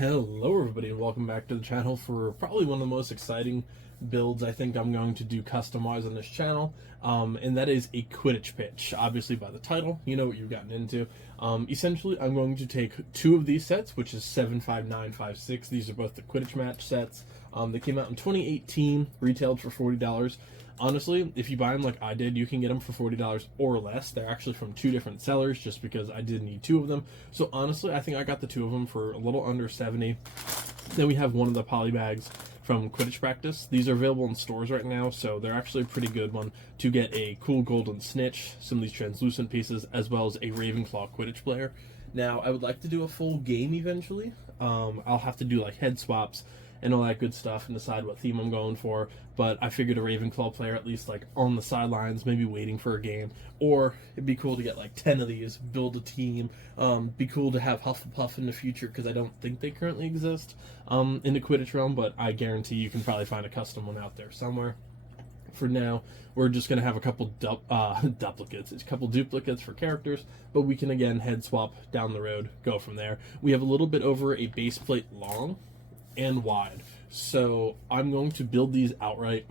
Hello everybody and welcome back to the channel for probably one of the most exciting builds I think I'm going to do custom-wise on this channel, and that is a Quidditch pitch. Obviously by the title, you know what you've gotten into. Essentially, I'm going to take two of these sets, which is 75956. These are both the Quidditch match sets. They came out in 2018, retailed for $40. Honestly, if you buy them like I did, you can get them for $40 or less. They're actually from two different sellers just because I did need two of them. So honestly, I think I got the two of them for a little under $70. Then we have one of the poly bags from Quidditch Practice. These are available in stores right now, so they're actually a pretty good one to get a cool golden snitch, some of these translucent pieces, as well as a Ravenclaw Quidditch player. Now, I would like to do a full game eventually. I'll have to do like head swaps and all that good stuff and decide what theme I'm going for, but I figured a Ravenclaw player at least like on the sidelines, maybe waiting for a game, or it'd be cool to get like 10 of these, build a team. Be cool to have Hufflepuff in the future because I don't think they currently exist in the Quidditch realm, but I guarantee you can probably find a custom one out there somewhere. For now, we're just going to have a couple duplicates. It's a couple duplicates for characters, but we can again head swap down the road, go from there. We have a little bit over a base plate long and wide, so I'm going to build these outright,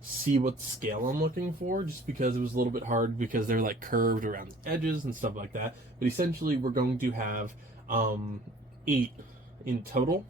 see what scale I'm looking for, just because it was a little bit hard because they're like curved around the edges and stuff like that. But essentially we're going to have 8 in total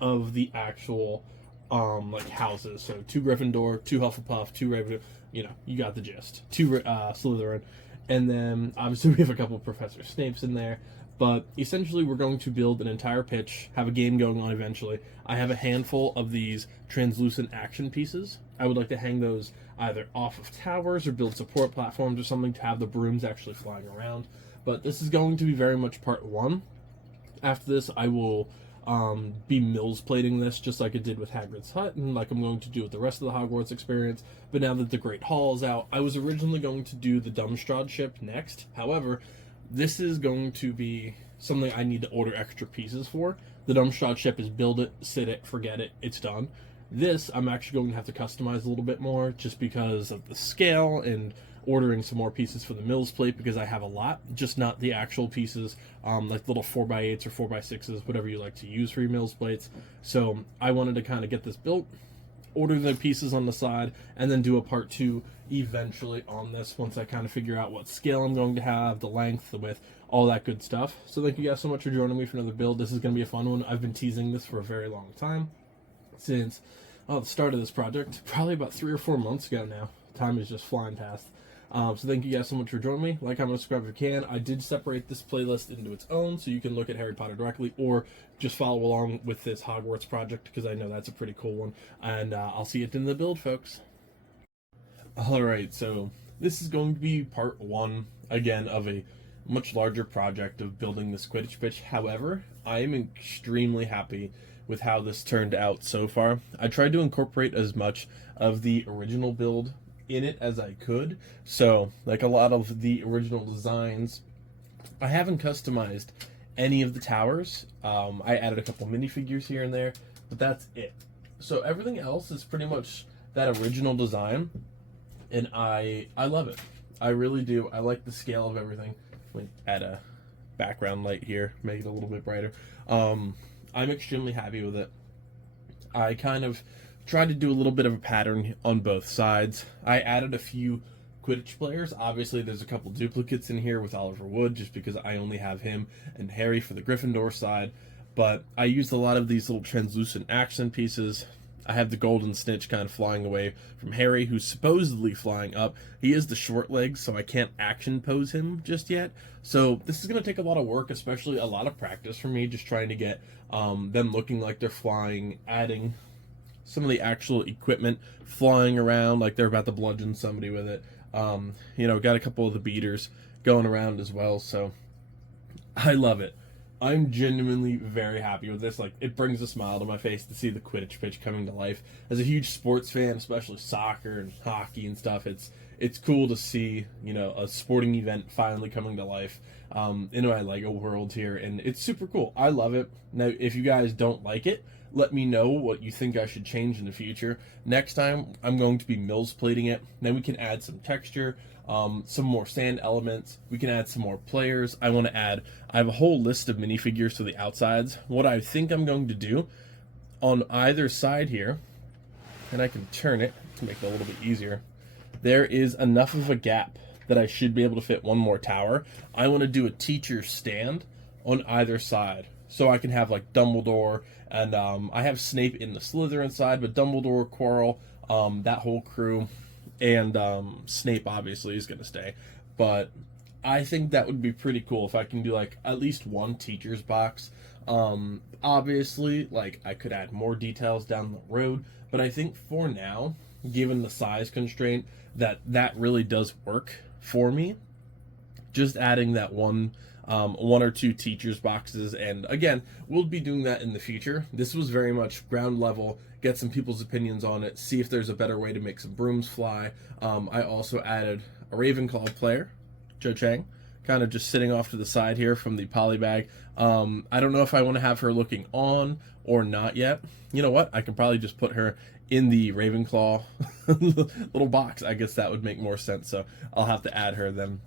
of the actual like houses. So 2 Gryffindor, 2 Hufflepuff, 2 Ravenclaw, you know, you got the gist. 2 Slytherin, and then obviously we have a couple of Professor Snapes in there. But essentially we're going to build an entire pitch, have a game going on eventually. I have a handful of these translucent action pieces. I would like to hang those either off of towers or build support platforms or something to have the brooms actually flying around. But this is going to be very much part 1. After this, I will be Mills plating this just like it did with Hagrid's Hut and like I'm going to do with the rest of the Hogwarts experience. But now that the Great Hall is out, I was originally going to do the Dumbstrad ship next. However, this is going to be something I need to order extra pieces for. The Dumbstrad ship is build it, sit it, forget it, it's done. This, I'm actually going to have to customize a little bit more just because of the scale and ordering some more pieces for the Mills plate because I have a lot, just not the actual pieces, like little 4x8s or 4x6s, whatever you like to use for your Mills plates. So I wanted to kind of get this built, order the pieces on the side, and then do a part 2 eventually on this once I kind of figure out what scale I'm going to have, the length, the width, all that good stuff. So thank you guys so much for joining me for another build. This is going to be a fun one. I've been teasing this for a very long time, since the start of this project, probably about 3 or 4 months ago now. Time is just flying past. So thank you guys so much for joining me. Like, comment, subscribe if you can. I did separate this playlist into its own, so you can look at Harry Potter directly, or just follow along with this Hogwarts project, because I know that's a pretty cool one. And I'll see you at the end of the build, folks. Alright, so this is going to be part 1, again, of a much larger project of building this Quidditch pitch. However, I am extremely happy with how this turned out so far. I tried to incorporate as much of the original build in it as I could. So, like a lot of the original designs, I haven't customized any of the towers. I added a couple minifigures here and there, but that's it. So everything else is pretty much that original design, and I love it. I really do. I like the scale of everything. Let me add a background light here, make it a little bit brighter. I'm extremely happy with it. I kind of tried to do a little bit of a pattern on both sides. I added a few Quidditch players. Obviously, there's a couple duplicates in here with Oliver Wood, just because I only have him and Harry for the Gryffindor side. But I used a lot of these little translucent accent pieces. I have the golden snitch kind of flying away from Harry, who's supposedly flying up. He is the short legs, so I can't action pose him just yet. So this is going to take a lot of work, especially a lot of practice for me, just trying to get them looking like they're flying, adding some of the actual equipment flying around like they're about to bludgeon somebody with it. You know, got a couple of the beaters going around as well, so I love it. I'm genuinely very happy with this. Like, it brings a smile to my face to see the Quidditch pitch coming to life. As a huge sports fan, especially soccer and hockey and stuff, it's it's cool to see, you know, a sporting event finally coming to life in my Lego world here, and it's super cool. I love it. Now, if you guys don't like it, let me know what you think I should change in the future. Next time, I'm going to be Mills plating it. Then we can add some texture, some more sand elements. We can add some more players. I have a whole list of minifigures for the outsides. What I think I'm going to do on either side here, and I can turn it to make it a little bit easier, there is enough of a gap that I should be able to fit one more tower. I want to do a teacher stand on either side, so I can have like Dumbledore, and I have Snape in the Slytherin side, but Dumbledore, Quirrell, that whole crew, and Snape obviously is going to stay. But I think that would be pretty cool if I can do like at least one teacher's box. Obviously, like, I could add more details down the road, but I think for now, given the size constraint, that really does work for me. Just adding that one or two teachers boxes, and again, we'll be doing that in the future. This was very much ground level, get some people's opinions on it, see if there's a better way to make some brooms fly. I also added a Ravenclaw player, Cho Chang, kind of just sitting off to the side here from the polybag. I don't know if I want to have her looking on or not yet. You know what? I can probably just put her in the Ravenclaw little box. I guess that would make more sense. So I'll have to add her then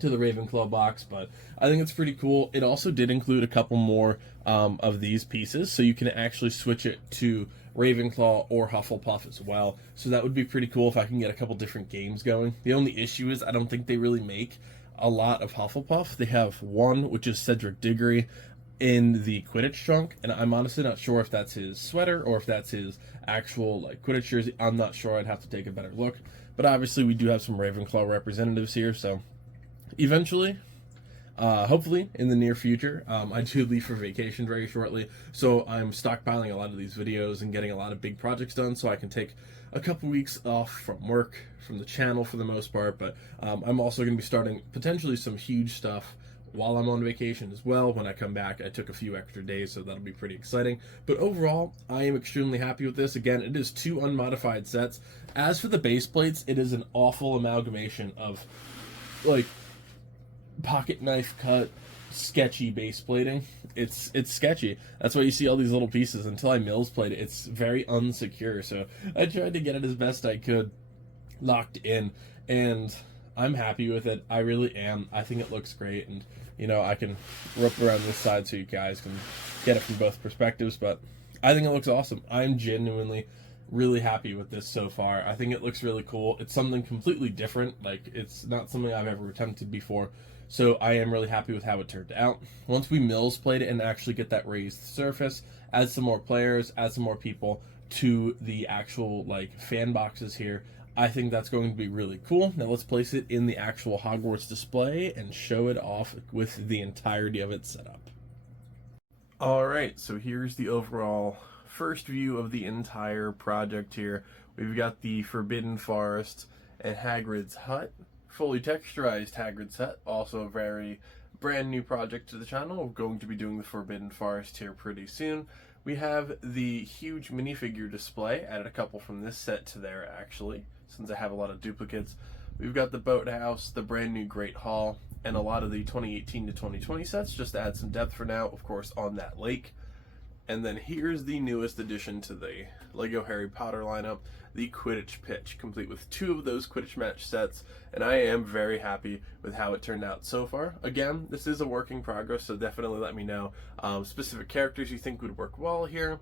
to the Ravenclaw box, but I think it's pretty cool. It also did include a couple more of these pieces, so you can actually switch it to Ravenclaw or Hufflepuff as well. So that would be pretty cool if I can get a couple different games going. The only issue is I don't think they really make a lot of Hufflepuff. They have one, which is Cedric Diggory in the Quidditch trunk, and I'm honestly not sure if that's his sweater or if that's his actual like Quidditch jersey. I'm not sure. I'd have to take a better look. But obviously we do have some Ravenclaw representatives here, so eventually, hopefully in the near future, I do leave for vacation very shortly, so I'm stockpiling a lot of these videos and getting a lot of big projects done so I can take a couple weeks off from work, from the channel for the most part, but I'm also going to be starting potentially some huge stuff while I'm on vacation as well. When I come back, I took a few extra days, so that'll be pretty exciting. But overall, I am extremely happy with this. Again, it is 2 unmodified sets. As for the base plates, it is an awful amalgamation of like pocket knife cut sketchy base plating. It's sketchy. That's why you see all these little pieces. Until I Mills plate it, it's very unsecure, so I tried to get it as best I could locked in, and I'm happy with it. I really am. I think it looks great, and you know, I can rip around this side so you guys can get it from both perspectives, but I think it looks awesome. I'm genuinely really happy with this so far. I think it looks really cool. It's something completely different. Like, it's not something I've ever attempted before, so I am really happy with how it turned out. Once we Mills plate it and actually get that raised surface, add some more players, add some more people to the actual like fan boxes here, I think that's going to be really cool. Now let's place it in the actual Hogwarts display and show it off with the entirety of its setup. Alright, so here's the overall first view of the entire project here. We've got the Forbidden Forest and Hagrid's hut, fully texturized Hagrid's hut, also a very brand new project to the channel. We're going to be doing the Forbidden Forest here pretty soon. We have the huge minifigure display, added a couple from this set to there actually, since I have a lot of duplicates. We've got the boathouse, the brand new Great Hall, and a lot of the 2018 to 2020 sets, just to add some depth for now, of course, on that lake. And then here's the newest addition to the LEGO Harry Potter lineup, the Quidditch Pitch, complete with 2 of those Quidditch match sets, and I am very happy with how it turned out so far. Again, this is a work in progress, so definitely let me know specific characters you think would work well here,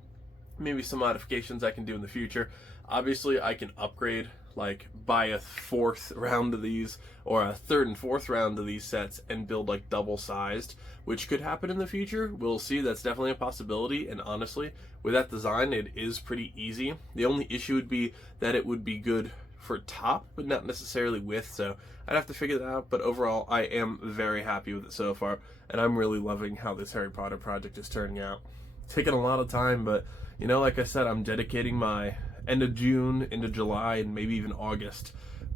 maybe some modifications I can do in the future. Obviously, I can upgrade, like buy a 4th round of these, or a 3rd and 4th round of these sets and build like double-sized, which could happen in the future. We'll see. That's definitely a possibility, and honestly, with that design, it is pretty easy. The only issue would be that it would be good for top, but not necessarily width, so I'd have to figure that out. But overall, I am very happy with it so far, and I'm really loving how this Harry Potter project is turning out. It's taken a lot of time, but you know, like I said, I'm dedicating my end of June into July and maybe even August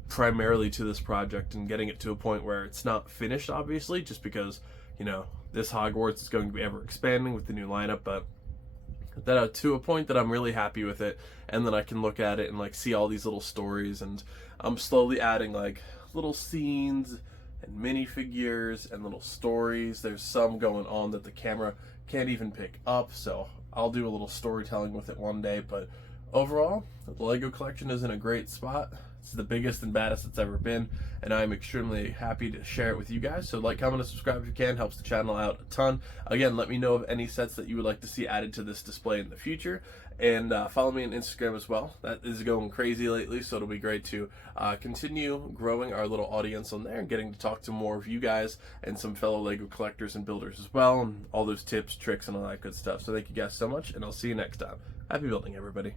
primarily to this project and getting it to a point where it's not finished, obviously, just because, you know, this Hogwarts is going to be ever expanding with the new lineup, but that to a point that I'm really happy with it, and then I can look at it and like see all these little stories, and I'm slowly adding like little scenes and minifigures and little stories. There's some going on that the camera can't even pick up, so I'll do a little storytelling with it one day. But overall, the Lego collection is in a great spot. It's the biggest and baddest it's ever been, and I'm extremely happy to share it with you guys. So like, comment, and subscribe if you can. Helps the channel out a ton. Again, let me know of any sets that you would like to see added to this display in the future. And follow me on Instagram as well. That is going crazy lately, so it'll be great to continue growing our little audience on there and getting to talk to more of you guys and some fellow Lego collectors and builders as well, and all those tips, tricks, and all that good stuff. So thank you guys so much, and I'll see you next time. Happy building, everybody.